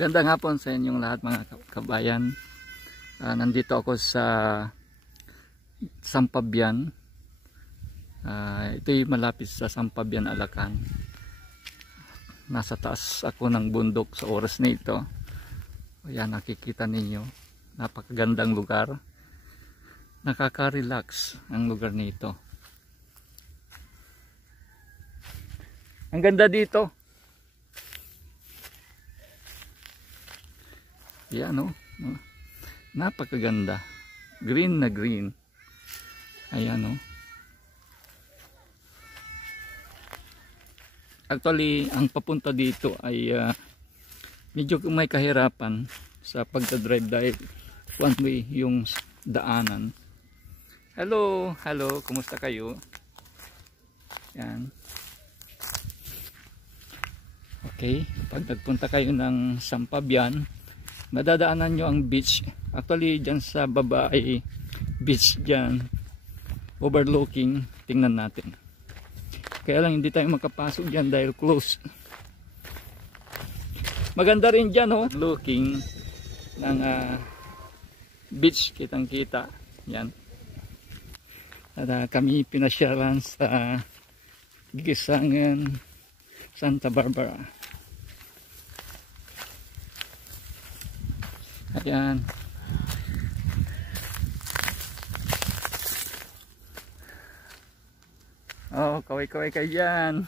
Magandang hapon sa inyong lahat mga kabayan. Nandito ako sa Sampabian. Ito'y malapit sa Sampabian, Alacan. Nasa taas ako ng bundok sa oras na ito. Ayan, nakikita ninyo. Napakagandang lugar. Nakaka-relax ang lugar nito. Ang ganda dito. Yan o. Napakaganda. Green na green. Ayan o. Actually, ang papunta dito ay medyo may kahirapan sa pagdadrive dahil one way yung daanan. Hello, hello, kumusta kayo? Yan. Okay, pag nagpunta kayo ng Sampabian, madadaanan nyo ang beach. Actually, dyan sa baba ay beach dyan. Overlooking. Tingnan natin. Kaya lang hindi tayo makapasok dyan dahil close. Maganda rin dyan, oh. Looking ng beach. Kitang kita. Yan. At kami pinasyalan sa Gisangan, Santa Barbara. Ayan. Oh, kaway-kaway kayo dyan.